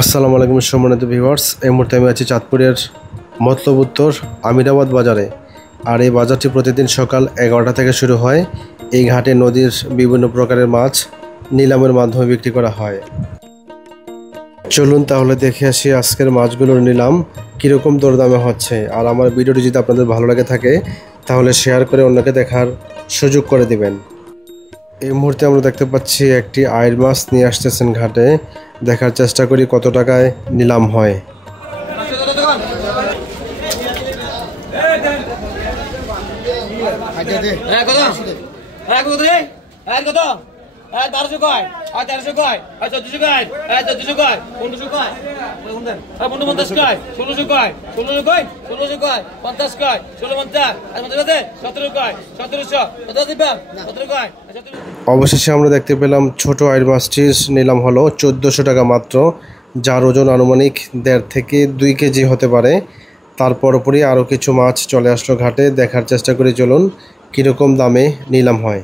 আসসালামু আলাইকুম সম্মানিত ভিউয়ার্স, এই মুহূর্তে আমি আছি চাঁদপুরের মতলব উত্তর আমিরাবাদ বাজারে। আর এই বাজারটি প্রতিদিন সকাল 11টা থেকে শুরু হয়। এই ঘাটে নদীর বিভিন্ন প্রকারের মাছ নিলামের মাধ্যমে বিক্রি করা হয়। চলুন তাহলে দেখে আসি আজকের মাছগুলোর নিলাম কীরকম দরদামে হচ্ছে। আর আমার ভিডিওটি যদি আপনাদের ভালো লাগে থাকে তাহলে শেয়ার করে অন্যকে দেখার সুযোগ করে দিবেন। এই মুহূর্তে আমরা দেখতে পাচ্ছি একটি আইড় মাছ নিয়ে আসতেছেন ঘাটে। দেখার চেষ্টা করি কত টাকায় নিলাম হয়। অবশেষে আমরা দেখতে পেলাম ছোট আইড় মাছটির নিলাম হলো 1400 টাকা মাত্র, যার ওজন আনুমানিক 1.5 থেকে 2 কেজি হতে পারে। তারপর পরই আরও কিছু মাছ চলে আসলো ঘাটে। দেখার চেষ্টা করি চলুন কীরকম দামে নিলাম হয়।